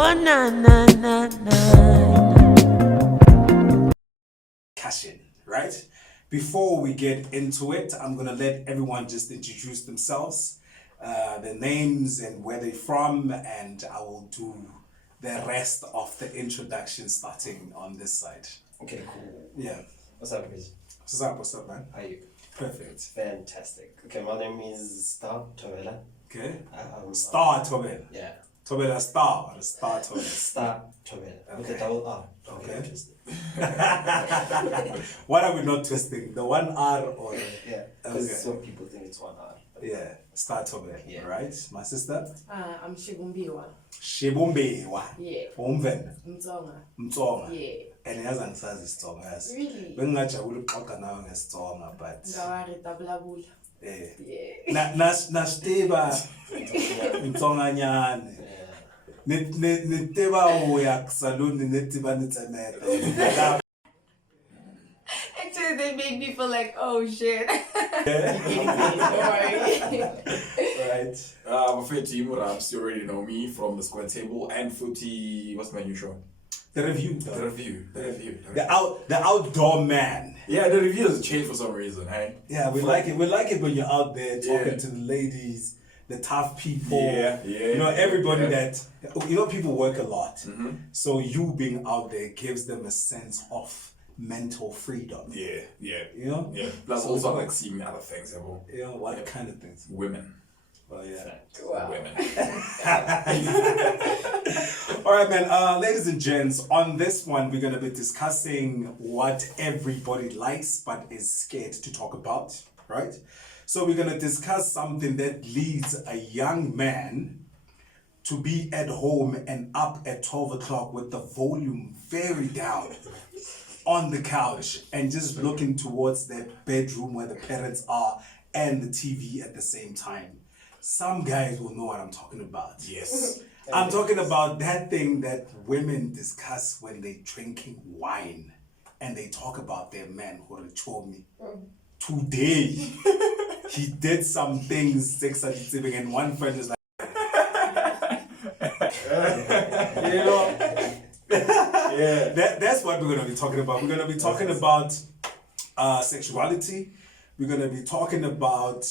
na na na na. Cashin, right? Before we get into it, I'm gonna let everyone just introduce themselves, their names and where they're from, and I will do the rest of the introduction starting on this side. Okay, cool. Yeah. What's up, Grizzly? What's up, man? How are you? Perfect. Fantastic. Okay, my name is Starr Thobela. Okay. Starr Thobela. Yeah. Thobela Starr or Starr Thobela? Starr Thobela. With a double R. Don't get twisted. What are we not twisting? The one R or? Yeah, because some people think it's one R. Yeah, Starr Thobela. Yeah. Right? My sister? I'm Shibumbiwa. Shibumbiwa. Yeah. Umven. Mtsonga. Yeah. And yazi angisazi isitsonga yazi. Really? Bengingajabula ukuxoxa nawe ngesitsonga but Ngawari tabulabula. yeah. Nasiteba Mtsonganyane. Niteba uya kusaluni netiba nitsemeta. Actually, they made me feel like, oh shit. Right. I'm afraid to you, Rapz. You already know me from the square table and footy. What's my new show? The review. The review. The outdoor man. Yeah, the review has changed for some reason, hey? Yeah, we like it. We like it when you're out there talking to the ladies, the tough people. Yeah. You know, everybody that, you know, people work a lot. Mm-hmm. So you being out there gives them a sense of mental freedom. Yeah. You know? Yeah. Plus So also like seeing other things, you know, what kind of things? Women. Well, yeah. Wow. Women. All right, man. Ladies and gents, on this one, we're going to be discussing what everybody likes but is scared to talk about, right? So we're going to discuss something that leads a young man to be at home and up at 12 o'clock with the volume very down on the couch and just looking towards their bedroom where the parents are and the TV at the same time. Some guys will know what I'm talking about. Yes. I'm talking about that thing that women discuss when they're drinking wine and they talk about their man who told me today he did some things sexually and one friend is like you know that's what we're going to be talking about. We're going to be talking about sexuality. We're going to be talking about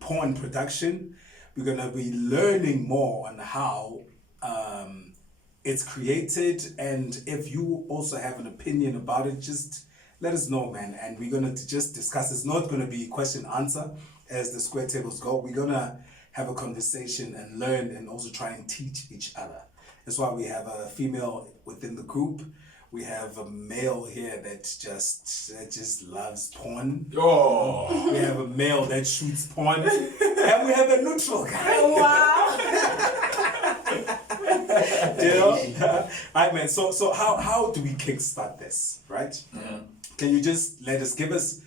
porn production. We're going to be learning more on how it's created. And if you also have an opinion about it, just let us know, man. And we're going to just discuss. It's not going to be question answer as the square tables go. We're going to have a conversation and learn and also try and teach each other. That's why we have a female within the group. We have a male here that just loves porn. Oh. We have a male that shoots porn. And we have a neutral guy. Wow. You know? All right, man. So how do we kickstart this, right? Yeah. Can you just give us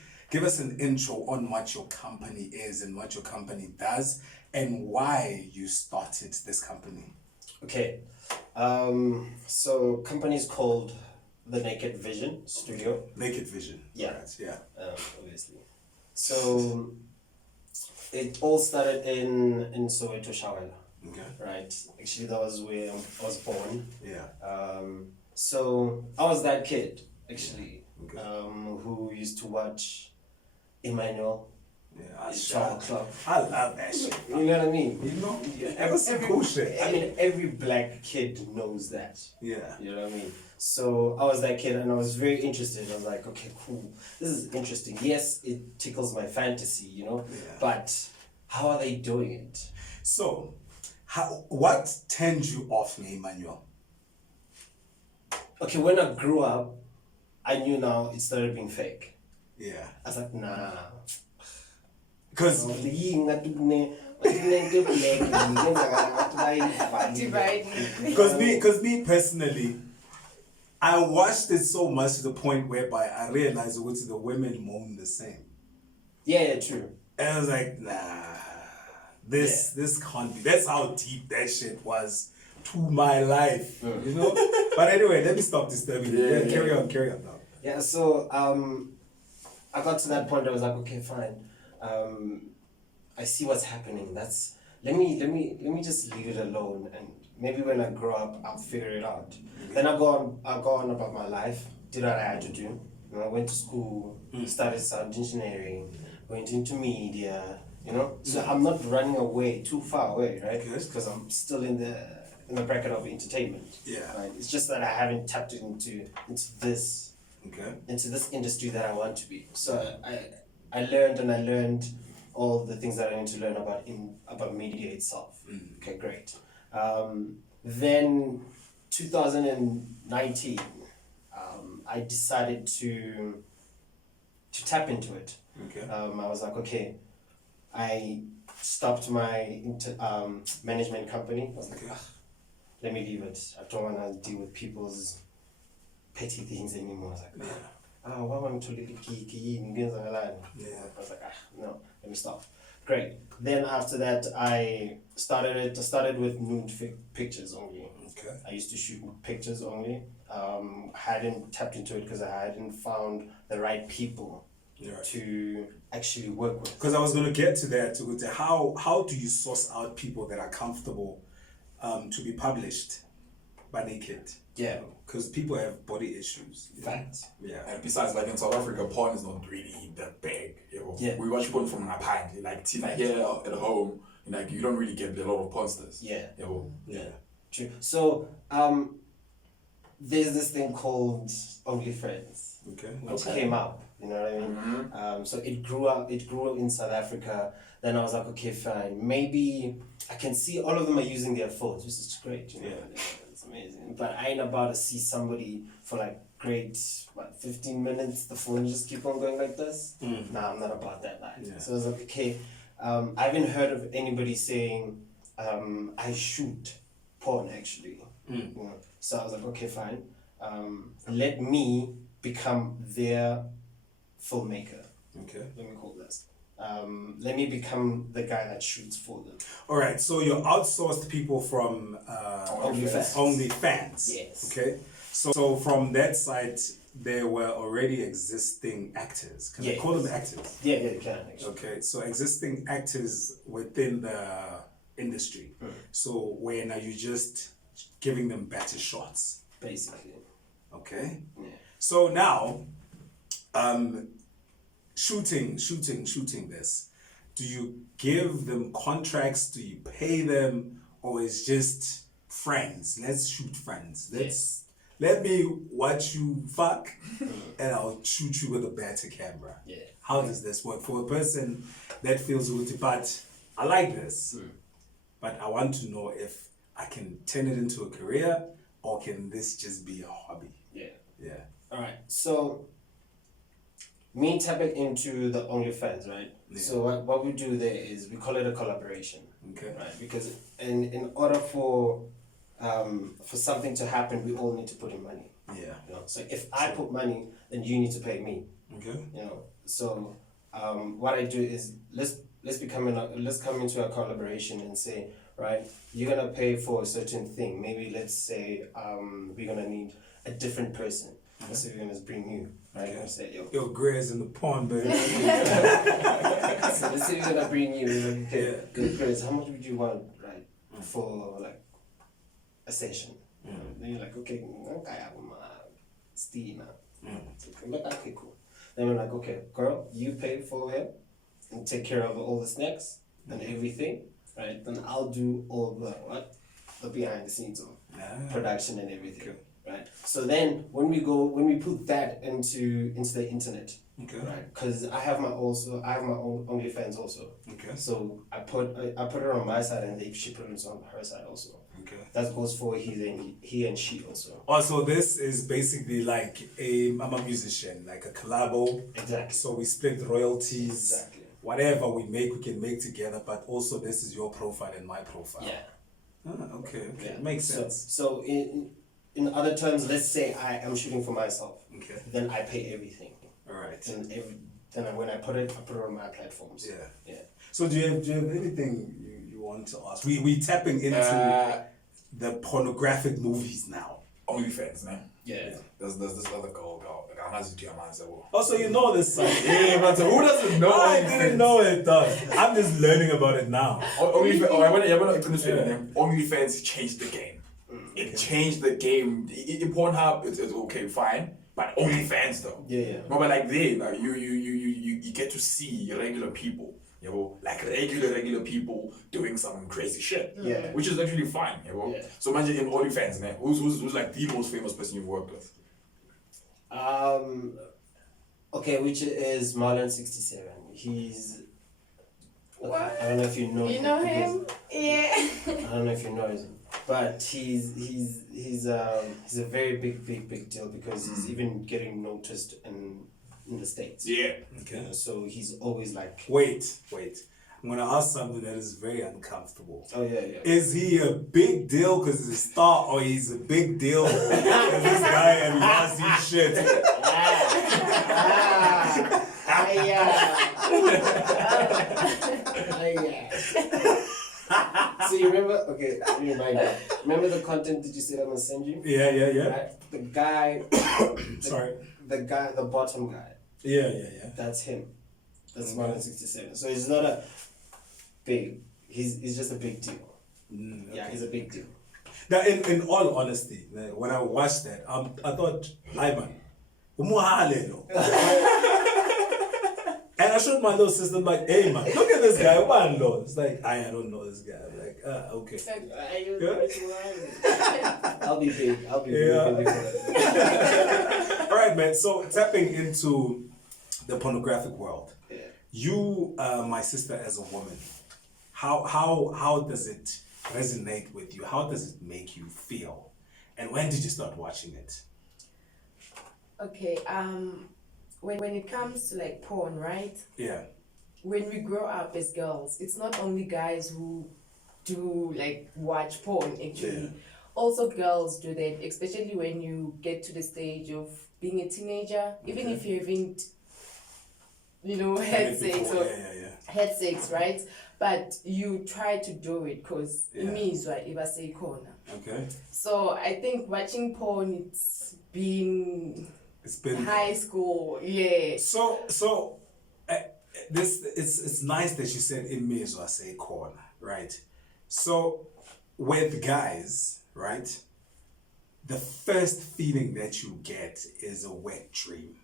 an intro on what your company is and what your company does and why you started this company? Okay. So company is called The Naked Vision Studio. Naked Vision. Yeah. Right, yeah. Obviously. So it all started in Soweto, Shawela. Okay. Right. Actually, that was where I was born. Yeah. So I was that kid actually, Okay. who used to watch Emmanuel. Yeah, It's 12 o'clock. I love that shit. You know what I mean? You know, ever some cool shit. I mean, every black kid knows that. Yeah. You know what I mean? So I was that kid and I was very interested. I was like, okay, cool. This is interesting. Yes, it tickles my fantasy, you know? Yeah. But how are they doing it? So, what turned you off me, Emmanuel? Okay, when I grew up, I knew now it started being fake. Yeah. I was like, nah. Because me personally, I watched it so much to the point whereby I realized which the women moan the same. Yeah, true. And I was like, nah, this can't be. That's how deep that shit was to my life, you know. But anyway, let me stop disturbing you. Yeah, carry on now. Yeah, so I got to that point. I was like, okay, fine. I see what's happening. Let me just leave it alone and maybe when I grow up, I'll figure it out. Then I'll go on about my life, did what I had to do. You know, I went to school, studied sound engineering, went into media, you know. So I'm not running away too far away, right? Because I'm still in the bracket of entertainment. Yeah. Right. It's just that I haven't tapped into this industry that I want to be. So I learned all the things that I need to learn about media itself. Okay, great. Then 2019, I decided to tap into it. Okay. I was like, okay, I stopped my management company. I was like, let me leave it. I don't want to deal with people's petty things anymore. I was like, why am I to leave it? I was like, no, let me stop. Great. Then after that, I started with nude pictures only. Okay. I used to shoot pictures only. Hadn't tapped into it because I hadn't found the right people to actually work with. Because I was going to get to that, to go to how do you source out people that are comfortable to be published by naked? Yeah. Because people have body issues. Facts. Yeah. And besides, like in South Africa, porn is not really that big. You know? Yeah. We watch porn from Napang. Like Tina here at home, like you don't really get a lot of porn stars. Yeah. You know? Yeah. True. So there's this thing called OnlyFriends, Okay. which came up. You know what I mean? So it grew in South Africa. Then I was like, okay, fine. Maybe I can see all of them are using their phones, which is great. You know? Yeah. It's amazing. But I ain't about to see somebody for like 15 minutes, the phone just keep on going like this. Nah, I'm not about that life. Yeah. So I was like, okay, I haven't heard of anybody saying I shoot porn actually. You know? So I was like, okay, fine. Let me become their filmmaker. Okay. Let me call this. Let me become the guy that shoots for them. All right. So you outsourced people from OnlyFans. Yes. Okay. So from that side, there were already existing actors. Can I Yes. call them actors? Yeah, you can actually. Okay. So existing actors within the industry. So when are you just giving them better shots? Basically. Okay. Yeah. So now, shooting this, do you give them contracts? Do you pay them? Or is just friends? Let's shoot friends. Let me watch you fuck and I'll shoot you with a better camera. Yeah. How does this work? For a person that feels guilty, but I like this, but I want to know if I can turn it into a career or can this just be a hobby? Yeah. Yeah. All right. So, me tapping into the OnlyFans, right? Yeah. So what we do there is we call it a collaboration, Okay. right? Because in order for something to happen, we all need to put in money. Yeah. You know? So if I put money, then you need to pay me. Okay. You know. So what I do is let's come into a collaboration and say, right, you're gonna pay for a certain thing. Maybe let's say we're gonna need a different person. Let's say we're gonna bring you, right? Okay. Say, Yo, Gray's in the pond, baby. so let's say we're gonna bring you. We're like, okay, Yeah. good, Chris. How much would you want, right, for like a session? Then you're like, okay, I'm Stina. Okay, cool. Then we're like, okay, girl, you pay for him and take care of all the snacks and everything, right? Then I'll do all the behind the scenes of production and everything, right? So then when we put that into the internet, Okay. right? Because I have my own OnlyFans also. Okay. So I put it on my side and she put it on her side also. Okay. That goes for he and she also. Also, this is basically like I'm a musician, like a collabo. Exactly. So we split royalties. Exactly. Whatever we can make together. But also, this is your profile and my profile. Yeah. Okay. Yeah. Makes sense. So in other terms, let's say I am shooting for myself. Okay. Then I pay everything. All right. Then when I put it on my platforms. Yeah. Yeah. So do you have anything you want to ask? We tapping into the pornographic movies now. OnlyFans, man. Yeah. There's this other girl, like I'm not doing Also, you know this song. Yeah, but who doesn't know? I didn't know it does. I'm just learning about it now. OnlyFans. OnlyFans changed the game. it changed the game. In Pornhub, it's okay, fine, but OnlyFans though. Yeah. No, but like there, like you get to see regular people, you know, like regular people doing some crazy shit. Yeah. Which is actually fine, you know. Yeah. So imagine in OnlyFans, man, who's like the most famous person you've worked with? Okay, which is Marlon 67. He's. What? I don't know if you know. You know him? Yeah. I don't know if you know him, but he's a very big deal because he's even getting noticed in the States. Yeah. Okay. So he's always like. Wait. I'm gonna ask something that is very uncomfortable. Oh yeah. Is he a big deal because he's a star, or he's a big deal because this guy and he does his shit? So you remember? Okay, let me remind you. Remember the content that you said I'm gonna send you? Yeah. Right? The guy. Sorry. The guy, the bottom guy. Yeah. That's him. That's Marlon 67. So he's not a big. He's just a big deal. Yeah, he's a big deal. Now, in all honesty, when I watched that, I thought, "Hi man, umuhalelo." And I showed my little sister, like, "Hey man, look at this guy, umalo." It's like, I don't know this guy. I'm like, okay. I'll be big. I'll be Yeah. big. All right, man. So tapping into the pornographic world, you, my sister, as a woman, how does it resonate with you? How does it make you feel? And when did you start watching it? Okay, when it comes to like porn, right? Yeah. When we grow up as girls, it's not only guys who do like watch porn actually. Yeah. Also girls do that, especially when you get to the stage of being a teenager, even if you haven't, had sex Before, or yeah. had sex, right? But you try to do it because Yeah. imizwa ibasekhona. Okay. So I think watching porn, it's been It's been high school, yeah. So it's nice that you said in me, so I say corner, right? So with guys, right? The first feeling that you get is a wet dream,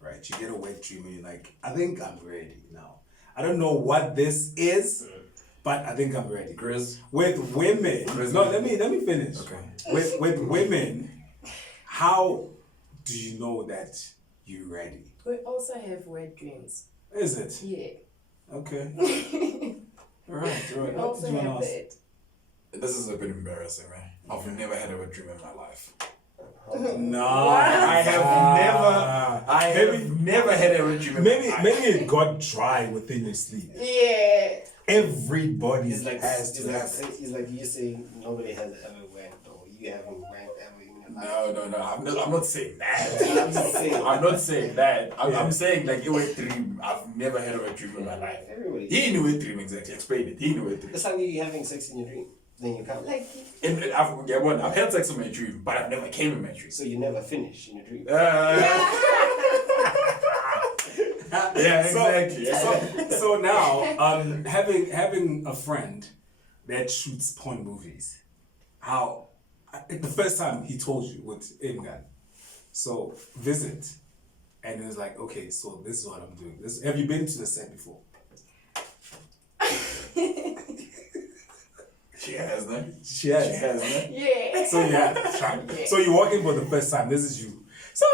right? You get a wet dream and you're like, I think I'm ready now. I don't know what this is, but I think I'm ready. Grizz. With women, no, let me finish. Okay. With women, how do you know that you're ready? We also have wet dreams. Is it? Yeah. Okay. All right. We What also did you have want to ask? that. This is a bit embarrassing, man. I've never had a wet dream in my life. No. I have never had a wet dream in my life. Maybe it got dry within your sleep. Yeah. Everybody He's like, has to have. he's like you saying nobody has ever went or you haven't went ever in your life. No. I'm not saying that. I'm just saying. I'm not saying that. Yeah. I'm saying like a wet dream. I've never had a wet dream in my life. Everybody. He knew a dream exactly. Explain it. He knew a dream. It's like you having sex in your dream. Then you come. Like, I've had sex in my dream, but I've never came in my dream. So you never finish in your dream. Yeah, exactly. So now, having a friend that shoots porn movies, how the first time he told you with Imgan, so visit, and it was like, okay, so this is what I'm doing. Have you been to the set before? She has, no? She has. She has, no? yeah. So yeah, so you're walking for the first time. This is you. So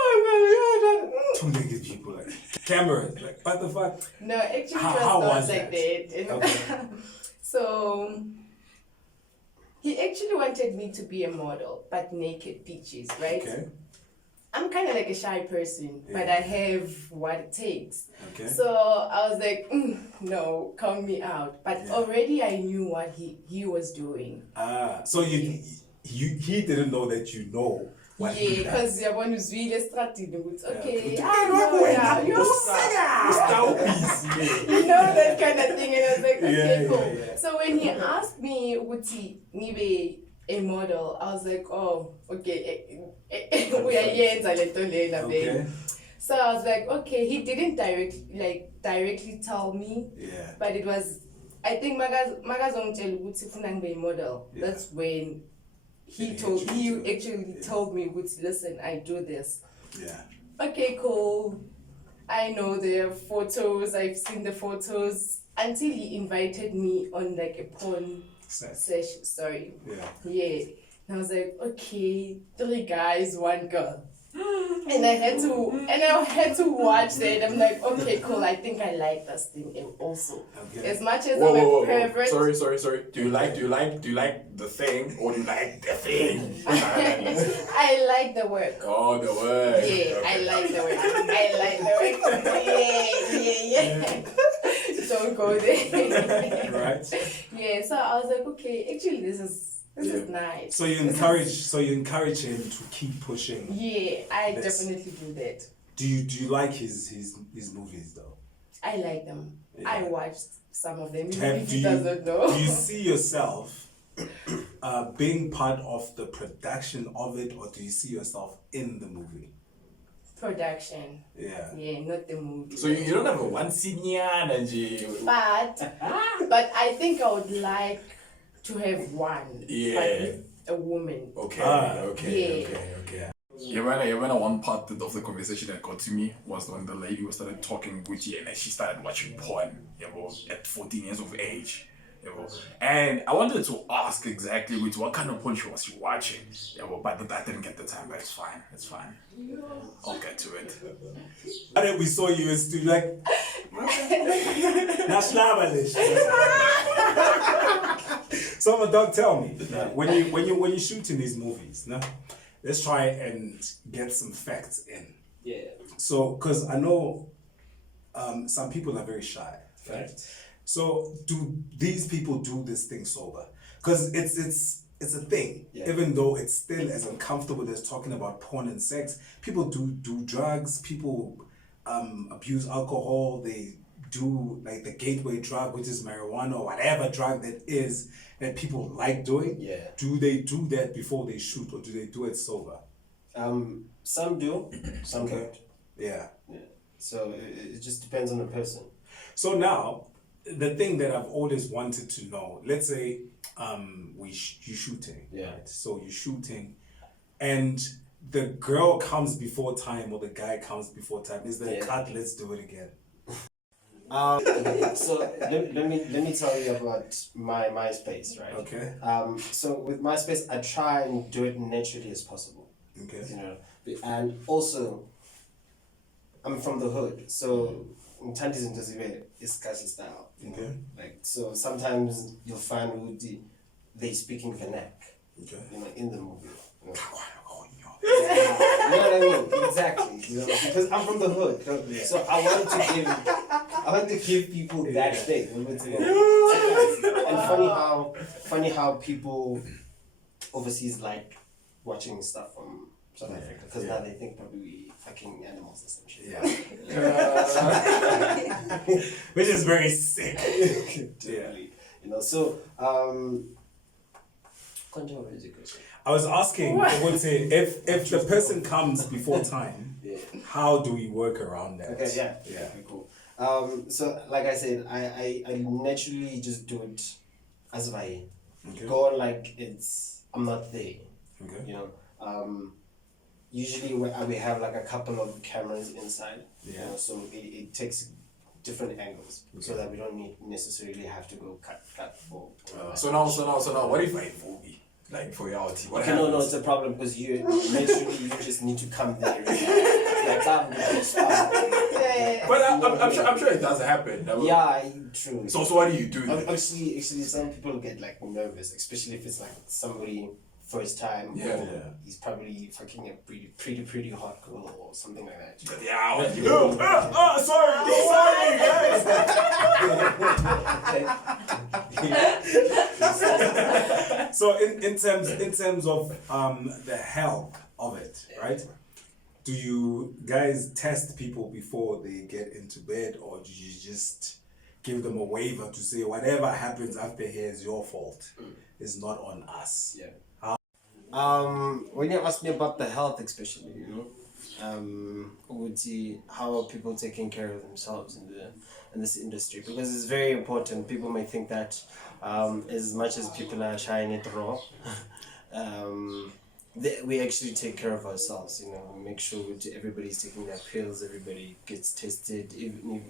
two naked people, like cameras, like what the fuck? No, actually, How it was not was like that? that. Okay. So, he actually wanted me to be a model, but naked pictures, right? Okay. I'm kind of like a shy person, but Yeah. I have what it takes. Okay. So I was like, no, count me out. But Yeah. already I knew what he was doing. So he didn't know that you know what Yeah, he does. because you're one who's really started with, okay, Yeah. I know, yeah, you know that kind of thing. And I was like, okay, Yeah, cool. yeah, yeah. So when he asked me, would he be a model? I was like, oh, okay. We are yenza le nto lena, babe. Okay. So I was like, okay. He didn't directly tell me, Yeah. but it was, I think magazongitshela ukuthi ufuna ngibe a model. Yeah. That's when he Did he hit you into it? actually Yeah. told me, listen, I do this. Yeah. Okay, cool. I know the photos, I've seen the photos, until he invited me on like a porn Sex. session. Sorry. Yeah. Yeah. And I was like, okay, 3 guys, 1 girl. And I had to watch that. I'm like, okay, cool. I think I like this thing also. Okay. As much as Whoa, I'm whoa, a whoa, whoa. pervert. Sorry. Do you like the thing or do you like the thing? I like the work. Oh, the word. Yeah, Okay. I like the work. I like the work. Yeah. Don't go there. Right. Yeah, so I was like, okay, actually this is nice. So you encourage him to keep pushing. Yeah, I Yes. definitely do that. Do you like his movies though? I like them. Yeah. I watched some of them. Even Have- if do he you- doesn't know. Do you see yourself being part of the production of it, or do you see yourself in the movie? Production. Yeah. Yeah, not the movie. So you don't have a one senior and But I think I would like to have one. Yeah. But with a woman. Okay, Ah. okay. Yeah. One part of the conversation that got to me was when the lady was started talking with you and then she started watching porn, at 14 years of age. And I wanted to ask exactly what kind of porn she was watching. But I didn't get the time, but it's fine. I'll get to it. And then we saw you in studio like Nationalish. So my dog, tell me, when you shooting these movies, no? Let's try and get some facts in. Yeah. So, because I know some people are very shy, right? Right. So, do these people do this thing sober? Because it's a thing. Yeah. Even though it's still as uncomfortable as talking about porn and sex, people do drugs. People abuse alcohol. They do like the gateway drug, which is marijuana or whatever drug that is that people like doing. Yeah. Do they do that before they shoot, or do they do it sober? Some do, some Okay. don't. Yeah. Yeah. So it just depends on the person. So now, the thing that I've always wanted to know, let's say you're shooting, Yeah. right? So you're shooting, and the girl comes before time or the guy comes before time. Is there a Yeah. cut? Let's do it again. So let me tell you about my MySpace, right? Okay. So with MySpace, I try and do it naturally as possible. Okay. You know, and also I'm from the hood, so Mthandis and Tozibe is Kashi style. You know? Okay. Like so, sometimes you'll find Woody they speaking vernac, Okay. you know, in the movie. You know? You know what I mean? Exactly. You know, because I'm from the hood, so I want to give people that thing. You know? And funny how people overseas like watching stuff from South Africa because now they think probably we fucking animals or some shit. Yeah. Which is very sick. Totally. You know, so continue with your question. I was asking, I would say, if the person comes before time, Yeah. how do we work around that? Okay, yeah. Yeah. Okay, cool. So like I said, I naturally just do it as if I Okay. go on like I'm not there. Okay. You know, usually we have like a couple of cameras inside. You Yeah. know, so it takes different angles so that we don't necessarily have to go cut for. So now, what if I movie? Like for reality, what Okay, happens? no, it's a problem because naturally you just need to come there. Like I'm But I'm sure it does happen. yeah, true. So what do you do then? Actually, some people get like nervous, especially if it's like somebody first time. Yeah. or Yeah. he's probably fucking a pretty hot girl or something like that. But yeah, sorry. So in terms of the health of it, right? Do you guys test people before they get into bed, or do you just give them a waiver to say whatever happens after here is your fault? It's not on us. Yeah. When you ask me about the health, especially, you know, would see how are people taking care of themselves in this industry, because it's very important. People may think that as much as people are shying it raw, we actually take care of ourselves, you know, we make sure everybody's taking their pills, everybody gets tested.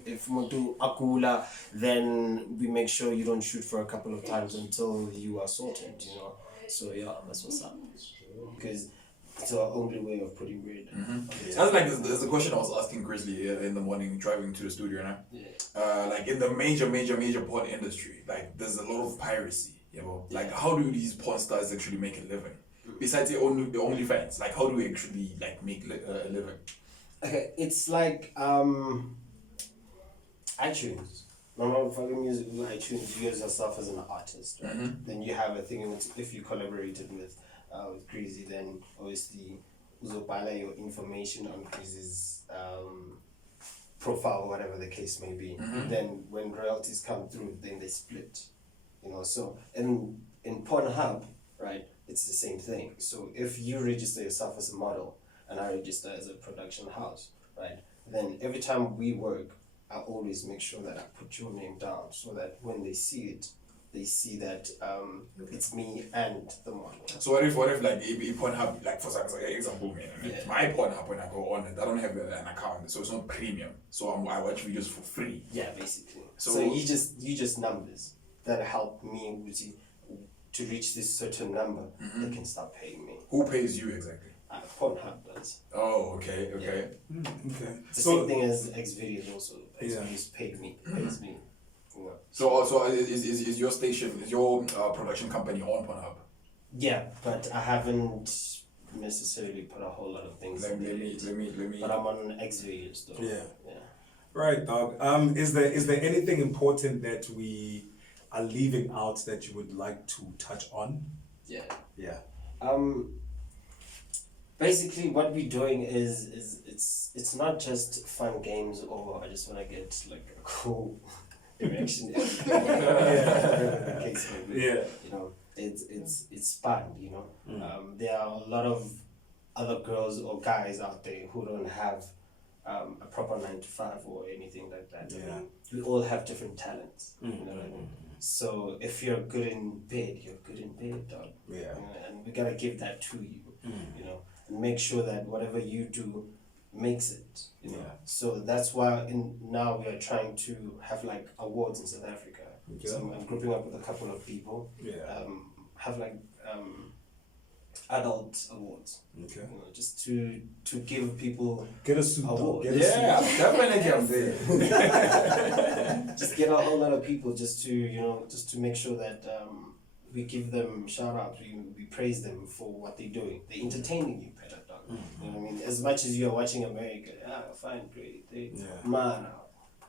If we do akula, then we make sure you don't shoot for a couple of times until you are sorted, you know. So yeah, that's what's up. Because it's our only way of putting bread. Sounds like there's a question I was asking Grizzly in the morning driving to the studio now. Yeah. Like in the major porn industry, like there's a lot of piracy, you know. Like how do these porn stars actually make a living? Besides the OnlyFans, like how do we actually like make a living? Okay, it's like iTunes. Normal fucking music with iTunes, you use yourself as an artist, right? Then you have a thing if you collaborated with Grizzly, then obviously uzobhala your information on Grizzly's profile, whatever the case may be. Then when royalties come through, then they split. You know, so in Pornhub, right, it's the same thing. So if you register yourself as a model and I register as a production house, right, then every time we work, I always make sure that I put your name down so that when they see it, they see that it's me and the model. So what if like a Pornhub, like for example, my Pornhub when I go on it, I don't have an account, so it's not premium. So I watch videos for free. Yeah, basically. So you just numbers that help me with to reach this certain number. They can start paying me. Who pays you exactly? Pornhub does. Oh, okay. Okay. It's the same thing as Xvideos also. Xvideos pays me. You know. So is your station, is your production company on Pornhub? Yeah, but I haven't necessarily put a whole lot of things Let in there. me. But I'm on Xvideos though. Yeah. Yeah. Right, dog. Is there anything important that we are leaving out that you would like to touch on? Yeah. Yeah. Basically what we're doing is it's not just fun games or I just want to get like a cool erection. The case may be. Yeah. You know, it's fun, you know. There are a lot of other girls or guys out there who don't have a proper 9 to 5 or anything like that. Yeah. I mean, we all have different talents. You know what I mean? So if you're good in bed, you're good in bed, dog. Yeah. You know, and we gotta give that to you. You know, and make sure that whatever you do makes it. You know. Yeah. So that's why now we are trying to have like awards in South Africa. Okay. So I'm grouping up with a couple of people. Yeah. Have like adult awards. Okay. You know, just to give people Get a suit, dog. award. Get a suit. Definitely I'm there. just get a whole lot of people just to make sure that we give them shout out, we praise them for what they're doing. They're entertaining you better, dog. You know what I mean? As much as you're watching America, fine, great. Mana,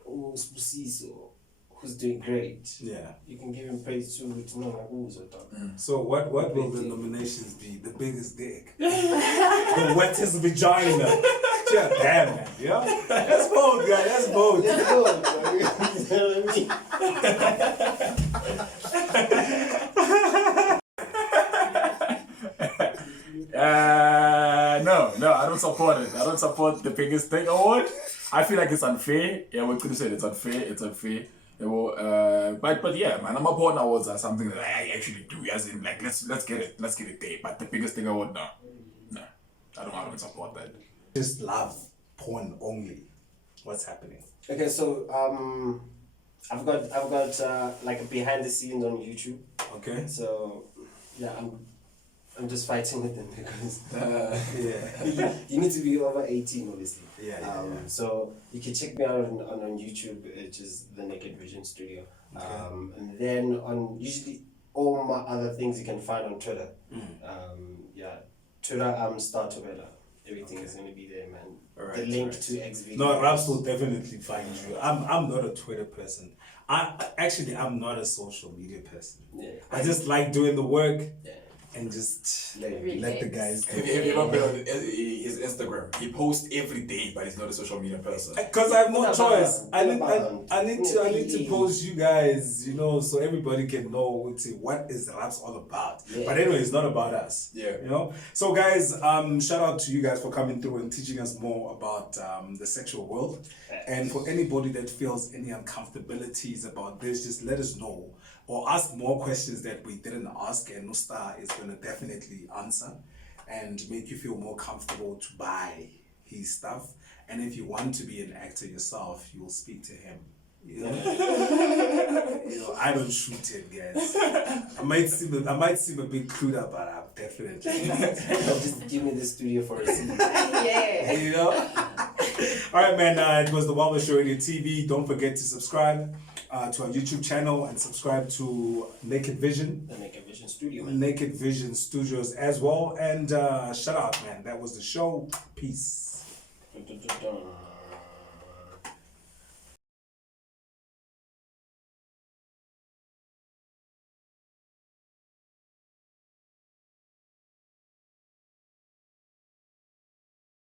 Spusiso, who's doing great. Yeah. You can give him praise too with no who's a dog. So what will the nominations be? The biggest dick, the wettest vagina. Yeah, damn man. Yeah. That's bold, guy. That's bold. Let's go, dog. You know what I mean? No, I don't support it. I don't support the biggest thing award. I feel like it's unfair. Yeah, we could have said it's unfair. It's unfair. Yeah, well, but yeah, man, I'm a porn awards are something that I actually do. As in, like, let's get it there. But the biggest thing award, no, I don't support that. Just love porn only. What's happening? Okay, so I've got like behind the scenes on YouTube. Okay. So yeah, I'm just fighting with them because Yeah. you need to be over 18, obviously. Yeah. So you can check me out on YouTube, which is the Naked Vision Studio. Okay. And then on usually all my other things you can find on Twitter. Twitter, I'm Starr Thobela. Everything is going to be there, man. Alright, the link alright. to Xvideos. No, Rapz will definitely find you. I'm not a Twitter person. I'm not a social media person. Yeah. I just like doing the work Yeah. and just Like, let the guys go. Have you ever been on his Instagram? He posts every day, but he's not a social media person. Because I have no choice. I need to Yeah. post you guys, so everybody can know what is Rapz all about. Yeah. But anyway, it's not about us. Yeah. So guys, shout out to you guys for coming through and teaching us more about the sexual world. And for anybody that feels any uncomfortabilities about this, just let us know. or ask more questions that we didn't ask, and Starr is going to definitely answer and make you feel more comfortable to buy his stuff. And if you want to be an actor yourself, you'll speak to him. You know, I don't shoot him, guys. I might seem a bit crude, but I'm definitely not. Just give me the studio for a seat. Yeah. You know? All right, man. It was the Wildwood Show Radio TV. Don't forget to subscribe to our YouTube channel and subscribe to Naked Vision. The Naked Vision Studio, man. Naked Vision Studios as well. And shout out, man. That was the show. Peace.